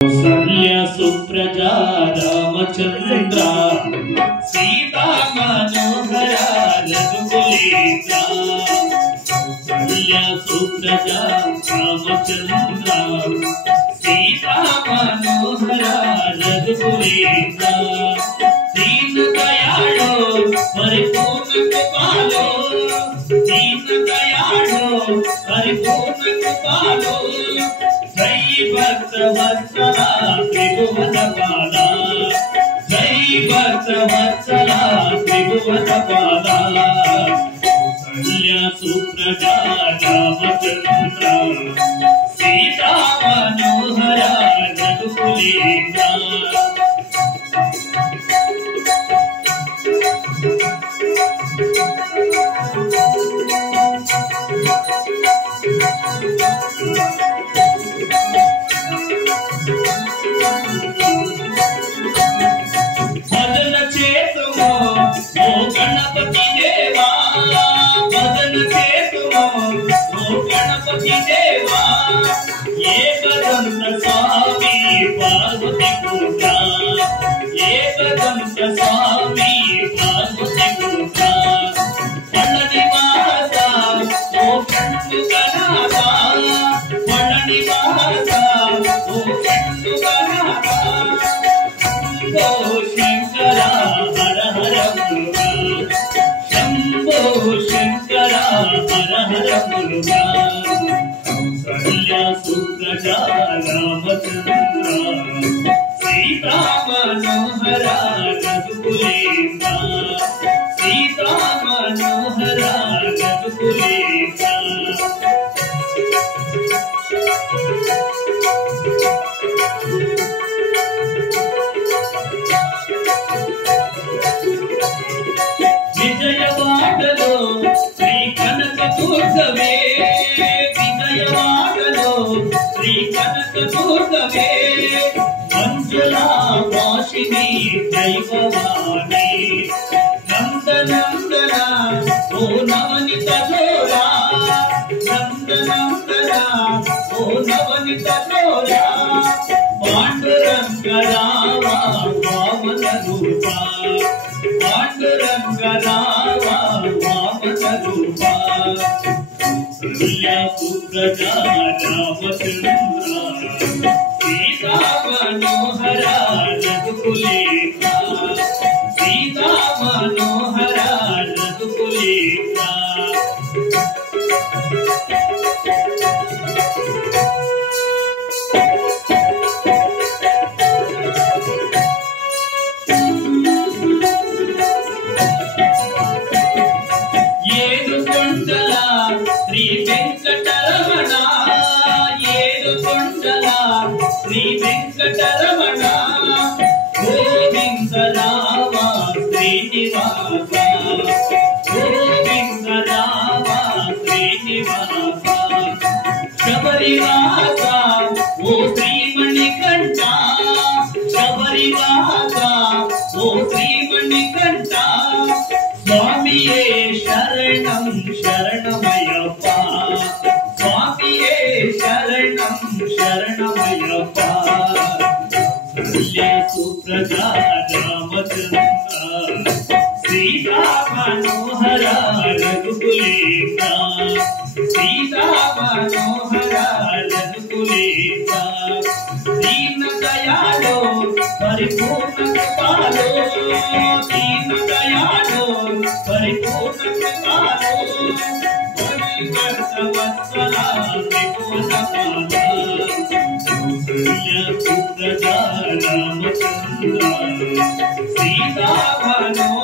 कौसल्य सुप्रजा रामचंद्र सीता मनोहरा रघुकुलेन्द्र कौसल्य सुप्रजा रामचंद्र सीता मनोहरा रघुकुलेन्द्र दीन दयालो परिपूर्ण कृपालो दीन दयालो परिपूर्ण कृपालो जय भक्त वत्सला त्रिभुवन पाला जय भक्त वत्सला त्रिभुवन पाला कौसल्य सुप्रजा रामचंद्र सीता मनोहरा रघुकुलेन्द्र भजन चेतुमो ओ गणपति देवा भजन चेतुमो ओ गणपति देवा एकदंत स्वामी पार्वती पूजा एकदंत स्वामी पार्वती पूजा पळनिवासा ओ षण्मुखनाथा पळनिवासा ओ षण्मुखनाथा शंभो शंकरा हर हर मुरुगा शंभो शंकरा हर हर मुरुगा कौसल्य सुप्रजा रामचंद्र सीता मनोहरा रघुकुलेन्द्र सीता मनोहरा रघुकुलेन्द्र विजयवाडलो श्री कनकदुर्गवे विजयवाडलो श्री कनकदुर्गवे मंजुला वासिनी दैववाणी नंदनंदना ओ नवनीत जोरा नंदनंदना ओ नवनीत जोरा पांडुरंग रावा वामन रूपा पांडुरंग रावा वामन रूपा कौसल्य सुप्रजा रामचंद्र सीता मनोहरा रघुकुलेन्द्र सीता मनोहरा रघुकुलेन्द्र ఏడుకొండల శ్రీ వెంకటరమణ ఏడుకొండల శ్రీ వెంకటరమణ గోవింద రామ శ్రీనివాస గోవింద రామ శ్రీనివాస శబరివాస ఓ శ్రీమణికంఠ శబరివాస ఓ శ్రీమణికంఠ स्वामिये शरणं शरणमयप्पा स्वामिये शरणं शरणमयप्पा कौसल्य सुप्रजा रामचंद्र सीता मनोहरा रघुकुलेन्द्र सीता मनोहरा रघुकुलेन्द्र दीन दयालो परिपूर्ण कृपालो दीन दयालो परिपूर्ण कृपालो जय भक्त वत्सला त्रिभुवन पाला कौसल्य सुप्रजा रामचंद्र सीता मनोहरा